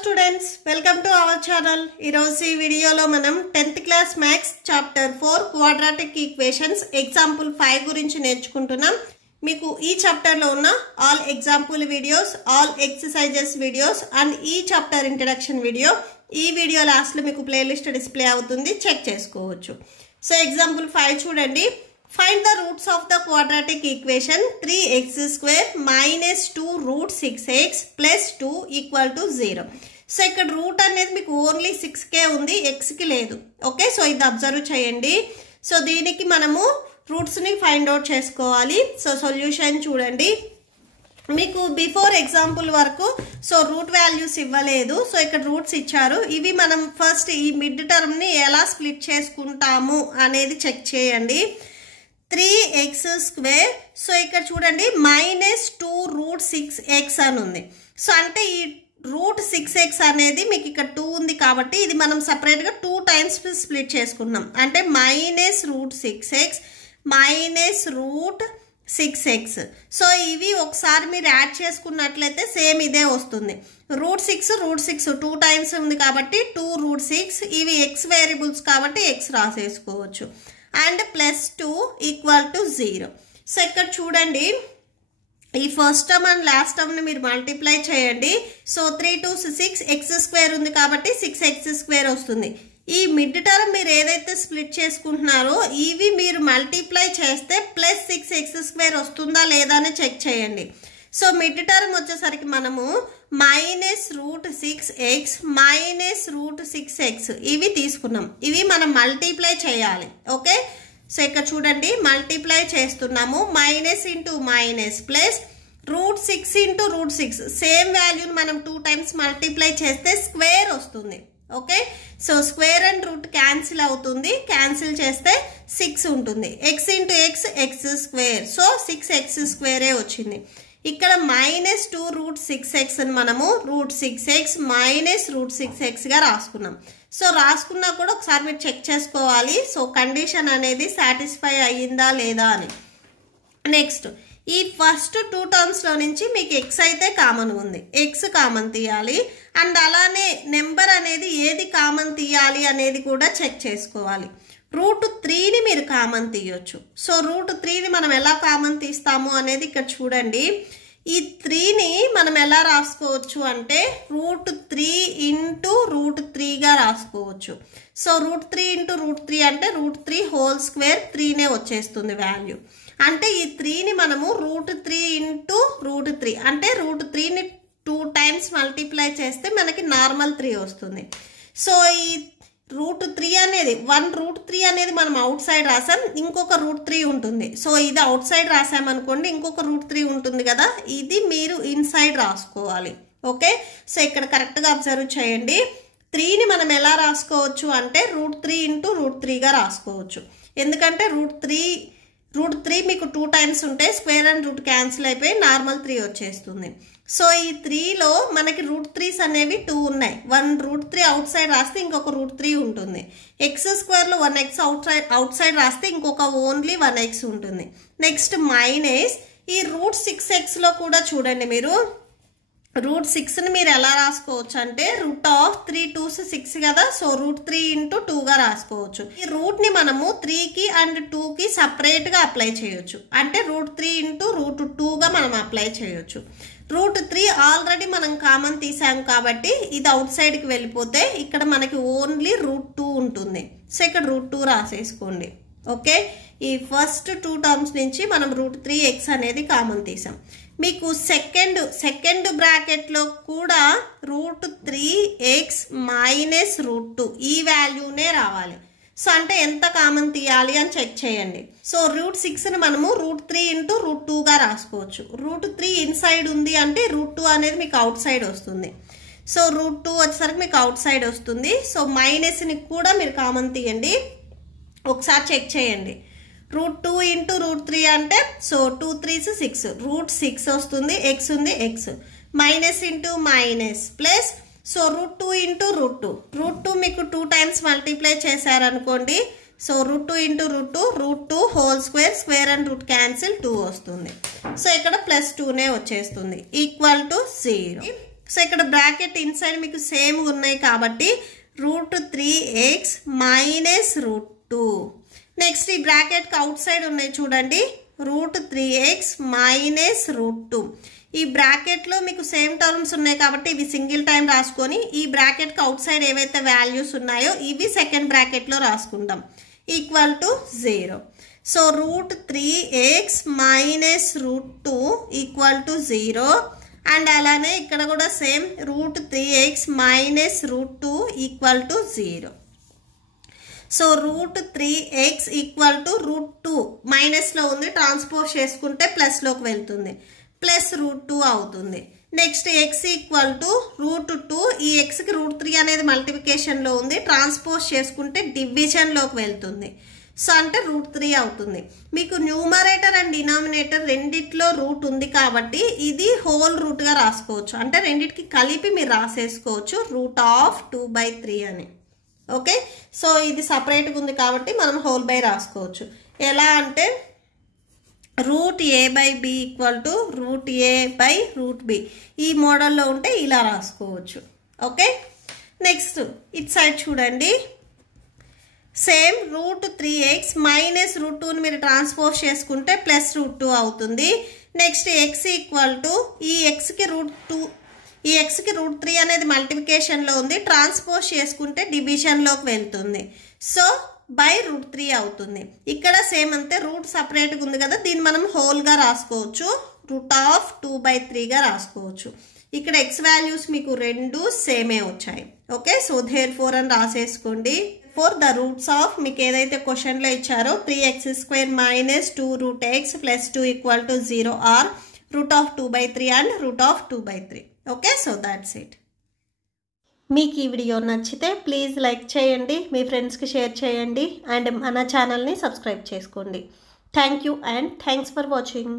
students, welcome to our channel. ఈరోజు ఈ వీడియోలో మనం 10th class maths chapter 4 quadratic equations example 5 గురించి నేర్చుకుంటున్నాం. మీకు ఈ చాప్టర్ లో ఉన్న all example videos, all exercises videos and ఈ చాప్టర్ ఇంట్రడక్షన్ వీడియో ఈ వీడియో లాస్ట్ లో మీకు ప్లేలిస్ట్ డిస్ప్లే అవుతుంది, చెక్ చేసుకోవచ్చు. సో ఎగ్జాంపుల్ 5 చూడండి. Find the roots of the quadratic equation 3x square minus 2 root 6x plus 2 equal to 0. So ఇక్కడ route అనేది మీకు ఓన్లీ 6k ఉంది, xకి లేదు. ఓకే, సో ఇది అబ్జర్వ్ చేయండి. సో దీనికి మనము రూట్స్ని ఫైండ్ అవుట్ చేసుకోవాలి. సో సొల్యూషన్ చూడండి. మీకు బిఫోర్ ఎగ్జాంపుల్ వరకు సో రూట్ వాల్యూస్ ఇవ్వలేదు, సో ఇక్కడ రూట్స్ ఇచ్చారు. ఇవి మనం ఫస్ట్ ఈ మిడ్ టర్మ్ని ఎలా స్ప్లిట్ చేసుకుంటాము అనేది చెక్ చేయండి. 3x స్క్వేర్, సో ఇక్కడ చూడండి -2 రూట్ 6x అని ఉంది. సో అంటే ఈ రూట్ 6x అనేది మీకు ఇక్కడ 2 ఉంది కాబట్టి ఇది మనం సపరేట్గా 2 టైమ్స్ స్ప్లిట్ చేసుకుంటున్నాం. అంటే -route 6x route 6x. So ఇవి ఒకసారి మీరు యాడ్ చేసుకున్నట్లయితే సేమ్ ఇదే వస్తుంది. రూట్ 6 2 టైమ్స్ ఉంది కాబట్టి 2 రూట్ 6. ఇవి x వేరియబుల్స్ కాబట్టి x రాసేసుకోవచ్చు. And +2 equal to 0. సో ఇక్కడ చూడండి, ఈ ఫస్ట్ టర్మ్ అండ్ లాస్ట్ టర్మ్ని మీరు మల్టిప్లై చేయండి. సో 3 2 6 x స్క్వేర్ ఉంది కాబట్టి 6x స్క్వేర్ వస్తుంది. ఈ మిడ్ టర్మ్ మీరు ఏదైతే స్ప్లిట్ చేసుకుంటున్నారో ఇవి మీరు మల్టిప్లై చేస్తే +6x స్క్వేర్ వస్తుందా లేదా అని చెక్ చేయండి. సో మిడ్ టర్మ్ వచ్చేసరికి మనము -రూట్ 6x రూట్ 6x ఇవి తీసుకున్నాం. ఇవి మనం మల్టిప్లై చేయాలి. ఓకే, సో ఇక్కడ చూడండి మల్టిప్లై చేస్తున్నాము. Minus into minus plus root 6 into root 6 same వాల్యూని మనం 2 టైమ్స్ మల్టిప్లై చేస్తే స్క్వేర్ వస్తుంది. Okay, so square and root cancel అవుతుంది, క్యాన్సిల్ చేస్తే 6 ఉంటుంది. x into x square, so 6x స్క్వేరే వచ్చింది. ఇక్కడ -2 రూట్ 6x అని మనము రూట్ 6x రూట్ 6x గా రాసుకున్నాం. సో రాసుకున్నా కూడా ఒకసారి మీరు చెక్ చేసుకోవాలి. సో కండిషన్ అనేది సాటిస్ఫై అయ్యిందా లేదా అని. నెక్స్ట్ ఈ ఫస్ట్ 2 టర్మ్స్లో నుంచి మీకు x అయితే కామన్ ఉంది, x కామన్ తీయాలి. అండ్ అలానే నెంబర్ అనేది ఏది కామన్ తీయాలి అనేది కూడా చెక్ చేసుకోవాలి. రూట్ 3ని మీరు కామన్ తీయొచ్చు. సో రూట్ 3ని మనం ఎలా కామన్ తీస్తాము అనేది ఇక్కడ చూడండి. ఈ 3ని మనం ఎలా రాసుకోవచ్చు అంటే రూట్ 3 ఇంటూ రూట్ 3గా రాసుకోవచ్చు. సో రూట్ 3 ఇంటూ రూట్ 3 అంటే రూట్ 3 హోల్ స్క్వేర్ 3నే వచ్చేస్తుంది వాల్యూ. అంటే ఈ 3ని మనము రూట్ 3 ఇంటూ రూట్ 3 అంటే రూట్ 3ని 2 టైమ్స్ మల్టిప్లై చేస్తే మనకి నార్మల్ 3 వస్తుంది. సో ఈ రూట్ 3 అనేది 1 రూట్ 3 అనేది మనం అవుట్ సైడ్ రాసాం, ఇంకొక రూట్ 3 ఉంటుంది. సో ఇది అవుట్ సైడ్ రాసామనుకోండి, ఇంకొక రూట్ 3 ఉంటుంది కదా, ఇది మీరు ఇన్సైడ్ రాసుకోవాలి. ఓకే, సో ఇక్కడ కరెక్ట్గా అబ్జర్వ్ చేయండి. 3ని మనం ఎలా రాసుకోవచ్చు అంటే రూట్ 3 ఇంటూ రూట్ 3గా రాసుకోవచ్చు. ఎందుకంటే రూట్ 3 మీకు 2 టైమ్స్ ఉంటే స్క్వేర్ అండ్ రూట్ క్యాన్సిల్ అయిపోయి నార్మల్ 3 వచ్చేస్తుంది. సో ఈ 3లో మనకి రూట్ 3s అనేవి 2 ఉన్నాయి. 1 రూట్ 3 అవుట్ సైడ్ రాస్తే ఇంకొక రూట్ 3 ఉంటుంది. x స్క్వేర్లో 1x అవుట్ సైడ్ రాస్తే ఇంకొక ఓన్లీ 1x ఉంటుంది. నెక్స్ట్ మైనస్ ఈ రూట్ 6xలో కూడా చూడండి మీరు రూట్ 6ని మీరు ఎలా రాసుకోవచ్చు అంటే రూట్ ఆఫ్ 3 2s 6 కదా, సో రూట్ 3 ఇంటూ 2గా రాసుకోవచ్చు. ఈ రూట్ని మనము 3కి అండ్ 2కి సపరేట్గా అప్లై చేయొచ్చు. అంటే రూట్ 3 ఇంటూ రూట్ 2గా మనం అప్లై చేయొచ్చు. రూట్ 3 ఆల్రెడీ మనం కామన్ తీసాం కాబట్టి ఇది అవుట్ సైడ్కి వెళ్ళిపోతే ఇక్కడ మనకి ఓన్లీ రూట్ 2 ఉంటుంది. సో ఇక్కడ రూట్ 2 రాసేసుకోండి. ఓకే, ఈ ఫస్ట్ 2 టర్మ్స్ నుంచి మనం రూట్ 3x అనేది కామన్ తీసాం. మీకు సెకండ్ బ్రాకెట్లో కూడా రూట్ 3x రూట్ 2 ఈ వాల్యూనే రావాలి. సో అంటే ఎంత కామన్ తీయాలి అని చెక్ చేయండి. సో రూట్ 6ని మనము రూట్ 3 ఇంటూ రూట్ 2గా రాసుకోవచ్చు. రూట్ 3 ఇన్సైడ్ ఉంది అంటే రూట్ 2 అనేది మీకు అవుట్ సైడ్ వస్తుంది. సో రూట్ 2 వచ్చేసరికి మీకు అవుట్ సైడ్ వస్తుంది. సో మైనస్ని కూడా మీరు కామన్ తీయండి, ఒకసారి చెక్ చేయండి. రూట్ 2 ఇంటూ రూట్ 3 అంటే సో 2 3s 6 రూట్ 6 వస్తుంది, x ఉంది x minus into minus plus so root 2 into root 2 మీకు 2 టైమ్స్ మల్టిప్లై చేశారనుకోండి. So root 2 into root 2 whole square and root cancel 2 వస్తుంది. సో ఇక్కడ +2నే వచ్చేస్తుంది ఈక్వల్ టు 0. సో ఇక్కడ bracket inside మీకు సేమ్ ఉన్నాయి కాబట్టి √3x మైనస్ √2. నెక్స్ట్ ఈ బ్రాకెట్కి అవుట్ సైడ్ ఉన్నాయి చూడండి, √3x మైనస్ √2. ఈ బ్రాకెట్లో మీకు సేమ్ టర్మ్స్ ఉన్నాయి కాబట్టి ఇవి సింగిల్ టైం రాసుకొని ఈ బ్రాకెట్కి అవుట్ సైడ్ ఏవైతే వాల్యూస్ ఉన్నాయో ఇవి సెకండ్ బ్రాకెట్లో రాసుకుంటాం, equal to 0. So √3x minus √2 equal to 0. And అలానే ఇక్కడ కూడా same √3x minus √2 equal to 0. So √3x equal to √2 మైనస్లో ఉంది, ట్రాన్స్పోజ్ చేసుకుంటే ప్లస్లోకి వెళ్తుంది, ప్లస్ √2 అవుతుంది. నెక్స్ట్ x ఈక్వల్ టు √2, ఈ xకి √3 అనేది మల్టిప్లికేషన్లో ఉంది, ట్రాన్స్పోజ్ చేసుకుంటే డివిజన్లోకి వెళ్తుంది. సో అంటే √3 అవుతుంది. మీకు న్యూమరేటర్ అండ్ డినామినేటర్ రెండిట్లో రూట్ ఉంది కాబట్టి ఇది హోల్ రూట్గా రాసుకోవచ్చు, అంటే రెండిటికి కలిపి మీరు రాసేసుకోవచ్చు √2/3 అని. ఓకే, సో ఇది సపరేట్గా ఉంది కాబట్టి మనం హోల్ బై రాసుకోవచ్చు. ఎలా అంటే √a/b ఈక్వల్ టు √a/√b ఈ మోడల్లో ఉంటే ఇలా రాసుకోవచ్చు. ఓకే, నెక్స్ట్ ఇట్ సైడ్ చూడండి, సేమ్ √3x మైనస్ √2ని మీరు ట్రాన్స్పోజ్ చేసుకుంటే ప్లస్ √2 అవుతుంది. నెక్స్ట్ x ఈక్వల్ టు ఈ xకి √2, ఈ xకి √3 అనేది మల్టిప్లికేషన్లో ఉంది, ట్రాన్స్పోజ్ చేసుకుంటే డివిజన్లోకి వెళ్తుంది, సో బై √3 అవుతుంది. ఇక్కడ సేమ్ అంతే, రూట్ సపరేట్గా ఉంది కదా, దీన్ని మనం హోల్గా రాసుకోవచ్చు, √2/3గా రాసుకోవచ్చు. ఇక్కడ x వాల్యూస్ మీకు రెండు సేమే వచ్చాయి. ఓకే, సో దేర్ ఫోర్ అని రాసేసుకోండి. ఫర్ ద రూట్స్ ఆఫ్ మీకు ఏదైతే క్వశ్చన్లో ఇచ్చారో 3x² minus 2√x plus 2 equal to 0 or √2/3 and √2/3. Okay, so that's it. మీకు ఈ వీడియో నచ్చితే ప్లీజ్ లైక్ చేయండి, మీ ఫ్రెండ్స్కి షేర్ చేయండి అండ్ మన ఛానల్ని సబ్స్క్రైబ్ చేసుకోండి. Thank you and thanks for watching.